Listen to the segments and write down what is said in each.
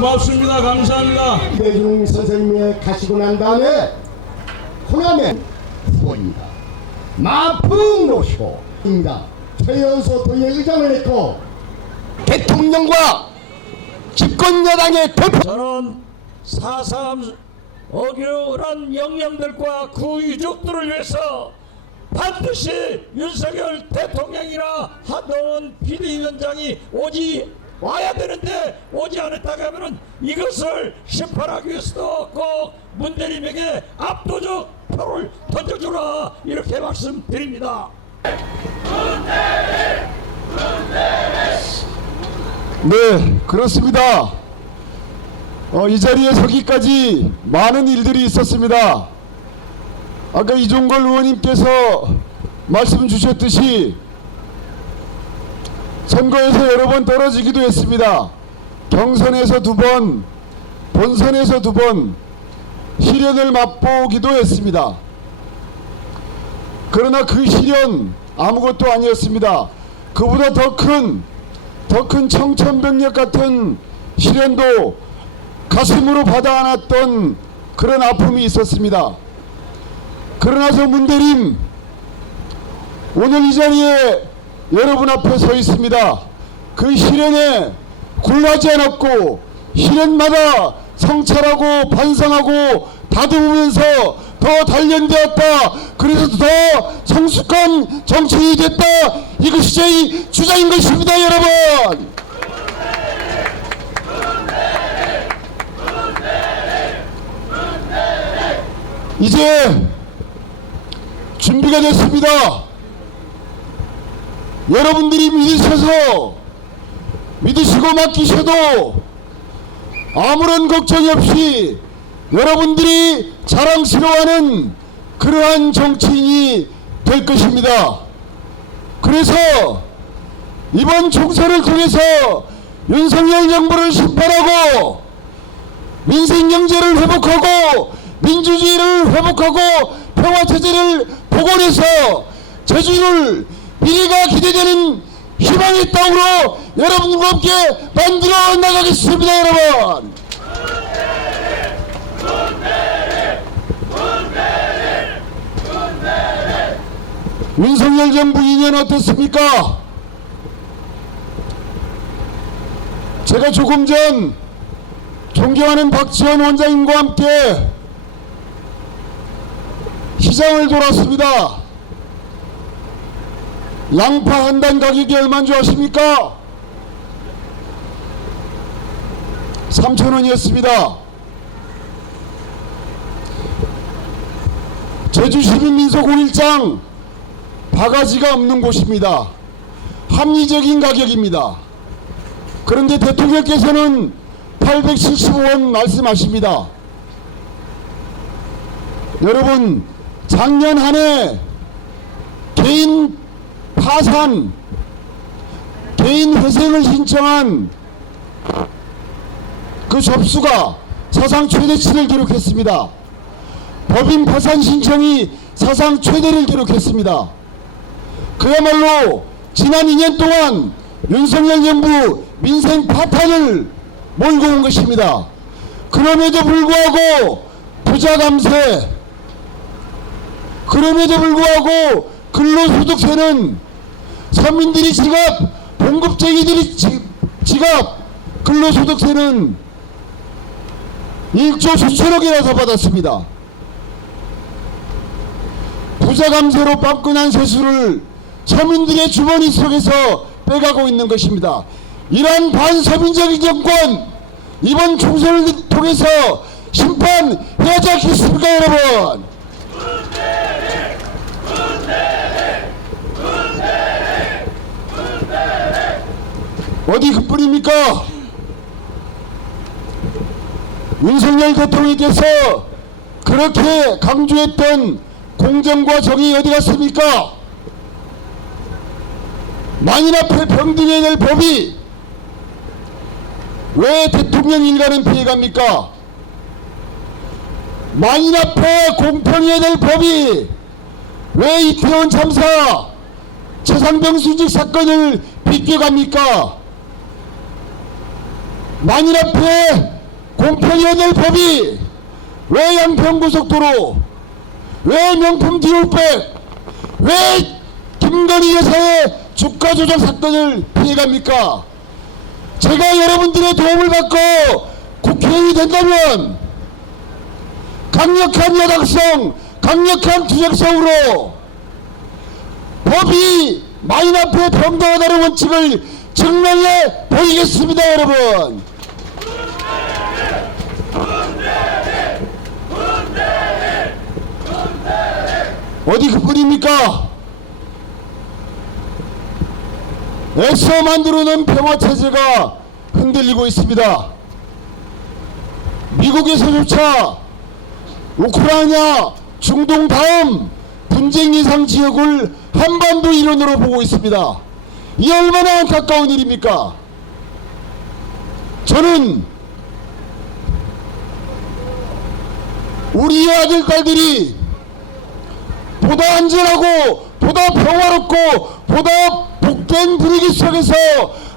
고맙습니다. 감사합니다. 이대중 선생님이 가시고 난 다음에 호남의 후보입니다. 마풍노쇼입니다. 최연소 도의회의장을 했고 대통령과 집권여당의 대표. 저는 4.3 억울한 영령들과 그 유족들을 위해서 반드시 윤석열 대통령이나 한동훈 비대위원장이 와야 되는데 오지 않았다고 하면은 이것을 심판하기 위해서도 꼭 문대림에게 압도적 표를 던져주라 이렇게 말씀드립니다. 네, 그렇습니다. 이 자리에 서기까지 많은 일들이 있었습니다. 아까 이종걸 의원님께서 말씀 주셨듯이 선거에서 여러 번 떨어지기도 했습니다. 경선에서 2번, 본선에서 2번 시련을 맛보기도 했습니다. 그러나 그 시련 아무것도 아니었습니다. 그보다 더 큰 청천벽력 같은 시련도 가슴으로 받아 안았던 그런 아픔이 있었습니다. 그러나서 문대림 오늘 이 자리에 여러분 앞에 서 있습니다. 그 시련에 굴하지 않았고 시련마다 성찰하고 반성하고 다듬으면서 더 단련되었다. 그래서 더 성숙한 정치인이 됐다. 이것이 제 주장인 것입니다. 여러분, 이제 준비가 됐습니다. 여러분들이 믿으시고 맡기셔도 아무런 걱정이 없이 여러분들이 자랑스러워하는 그러한 정치인이 될 것입니다. 그래서 이번 총선을 통해서 윤석열 정부를 심판하고 민생경제를 회복하고 민주주의를 회복하고 평화체제를 복원해서 제주를 미래가 기대되는 희망의 땅으로 여러분과 함께 만들어 나가겠습니다. 여러분, 윤석열 정부 2년 어떻습니까? 제가 조금 전 존경하는 박지원 원장님과 함께 시장을 돌았습니다. 양파 한 단 가격이 얼마인 줄 아십니까? 3,000원이었습니다. 제주시민민속 5일장 바가지가 없는 곳입니다. 합리적인 가격입니다. 그런데 대통령께서는 875원 말씀하십니다. 여러분, 작년 한 해 개인 파산, 개인 회생을 신청한 그 접수가 사상 최대치를 기록했습니다. 법인 파산 신청이 사상 최대를 기록했습니다. 그야말로 지난 2년 동안 윤석열 정부 민생 파탄을 몰고 온 것입니다. 그럼에도 불구하고 부자 감세, 그럼에도 불구하고 근로소득세는 서민들이 지갑, 봉급쟁이들이 지갑, 근로소득세는 1조 수천억이나 더 받았습니다. 부자 감세로 빵끈한 세수를 서민들의 주머니 속에서 빼가고 있는 것입니다. 이러한 반서민적인 정권, 이번 총선을 통해서 심판해야지 않겠습니까, 여러분? 어디 그뿐입니까? 윤석열 대통령께서 그렇게 강조했던 공정과 정의 어디 갔습니까? 만인 앞에 평등해야 될 법이 왜 대통령 일가는 피해갑니까? 만인 앞에 공평해야 될 법이 왜 이태원 참사 최상병 수직 사건을 비껴갑니까? 만일 앞에 공평해야 될 법이 왜 양평고속도로, 왜 명품 디올백, 왜 김건희 여사의 주가 조작 사건을 피해갑니까? 제가 여러분들의 도움을 받고 국회의원이 된다면 강력한 여당성, 강력한 투쟁성으로 법이 만인 앞에 평등하다는 원칙을 증명해 보이겠습니다, 여러분. 어디 그뿐입니까? 애써 만들어놓은 평화체제가 흔들리고 있습니다. 미국에서조차 우크라이나, 중동 다음 분쟁 예상 지역을 한반도 일원으로 보고 있습니다. 이 얼마나 가까운 일입니까? 저는 우리의 아들, 딸들이 보다 안전하고 보다 평화롭고 보다 복된 분위기 속에서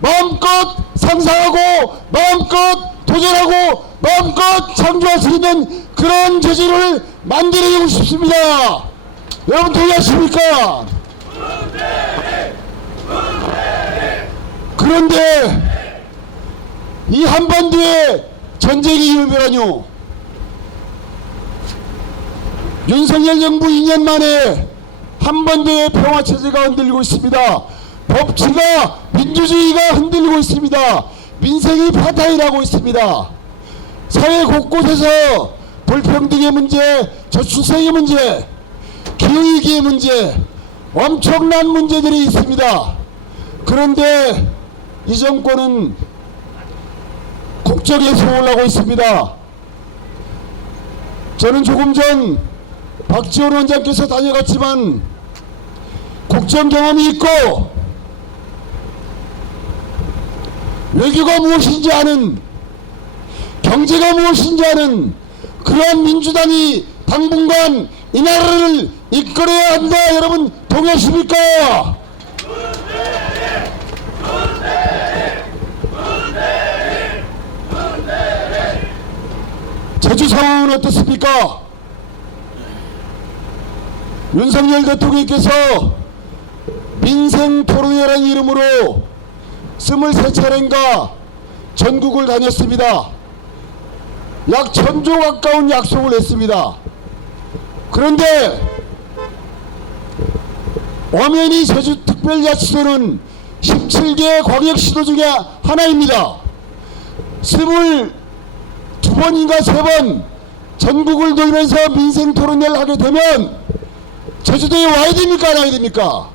마음껏 상상하고 마음껏 도전하고 마음껏 창조할 수 있는 그런 제재를 만들어주고 싶습니다. 여러분 동의하십니까? 그런데 이 한반도에 전쟁이 일어나뇨. 윤석열 정부 2년 만에 한반도의 평화체제가 흔들리고 있습니다. 법치가, 민주주의가 흔들리고 있습니다. 민생이 파탄이라고 있습니다. 사회 곳곳에서 불평등의 문제, 저출생의 문제, 기후위기의 문제, 엄청난 문제들이 있습니다. 그런데 이 정권은 국정에 소홀하고 있습니다. 저는 조금 전 박지원 원장께서 다녀갔지만 국정 경험이 있고 외교가 무엇인지 아는, 경제가 무엇인지 아는 그러한 민주당이 당분간 이 나라를 이끌어야 한다. 여러분 동의하십니까? 제주 상황은 어떻습니까? 윤석열 대통령께서 민생토론회라는 이름으로 23차례인가 전국을 다녔습니다. 약 1000조 가까운 약속을 했습니다. 그런데 엄연히 제주특별자치도는 17개 광역시도 중에 하나입니다. 22번인가 3번 전국을 돌면서 민생토론회를 하게 되면 제주도에 와야 됩니까? 안 와야 됩니까?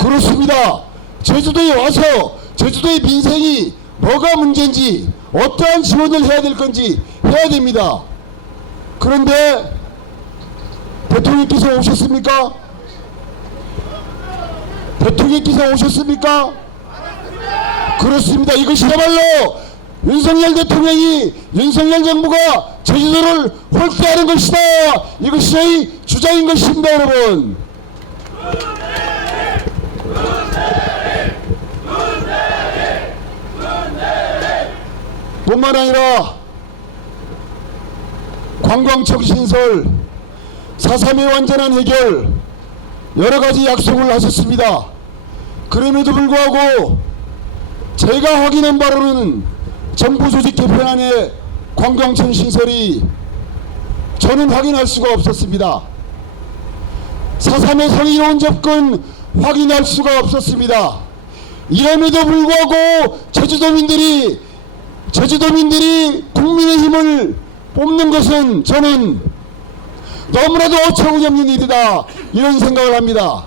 그렇습니다. 제주도에 와서 제주도의 민생이 뭐가 문제인지, 어떠한 지원을 해야 될 건지 해야 됩니다. 그런데 대통령께서 오셨습니까? 대통령께서 오셨습니까? 그렇습니다. 이것이야말로 윤석열 대통령이, 윤석열 정부가 제주도를 홀대하는 것이다. 이것이 저희 주장인 것입니다, 여러분. 뿐만 아니라 관광청신설, 4.3의 완전한 해결, 여러가지 약속을 하셨습니다. 그럼에도 불구하고 제가 확인한 바로는 정부 조직 개편안의 관광청 신설이 저는 확인할 수가 없었습니다. 4.3의 성의로운 접근 확인할 수가 없었습니다. 이럼에도 불구하고 제주도민들이 국민의힘을 뽑는 것은 저는 너무나도 어처구니없는 일이다, 이런 생각을 합니다.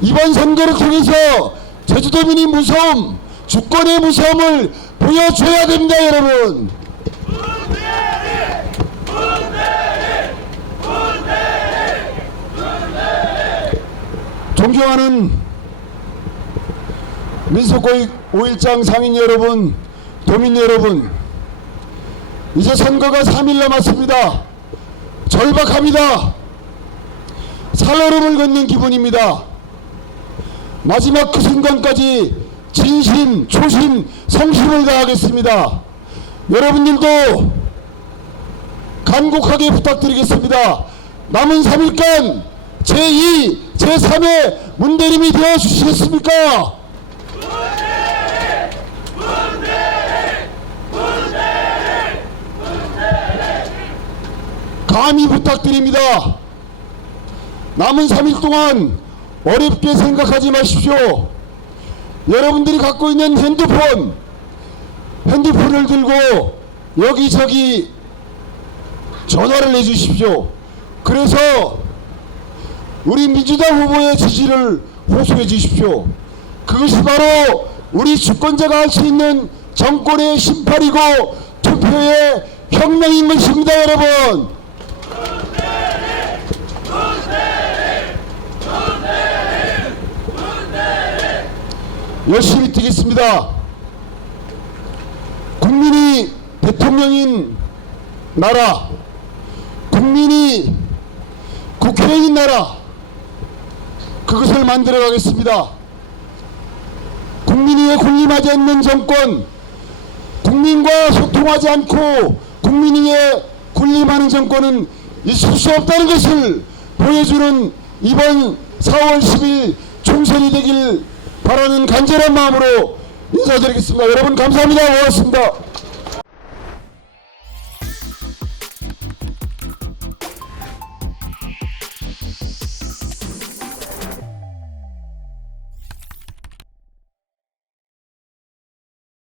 이번 선거를 통해서 제주도민이 무서움, 주권의 무서움을 보여줘야 됩니다, 여러분. 존경하는 민속 5.1장 상인 여러분, 도민 여러분, 이제 선거가 3일 남았습니다. 절박합니다. 살얼음을 걷는 기분입니다. 마지막 그 순간까지 진심, 초심, 성심을 다하겠습니다. 여러분들도 간곡하게 부탁드리겠습니다. 남은 3일간 제2, 제3의 문대림이 되어 주시겠습니까? 감히 부탁드립니다. 남은 3일 동안 어렵게 생각하지 마십시오. 여러분들이 갖고 있는 핸드폰을 들고 여기저기 전화를 해주십시오. 그래서 우리 민주당 후보의 지지를 호소해 주십시오. 그것이 바로 우리 주권자가 할 수 있는 정권의 심판이고 투표의 혁명인 것입니다. 여러분, 열심히 뛰겠습니다. 국민이 대통령인 나라, 국민이 국회의원인 나라, 그것을 만들어 가겠습니다. 국민위에 군림하지 않는 정권, 국민과 소통하지 않고 국민위에 군림하는 정권은 있을 수 없다는 것을 보여주는 이번 4월 10일 총선이 되길 바라는 간절한 마음으로 인사드리겠습니다. 여러분 감사합니다. 고맙습니다.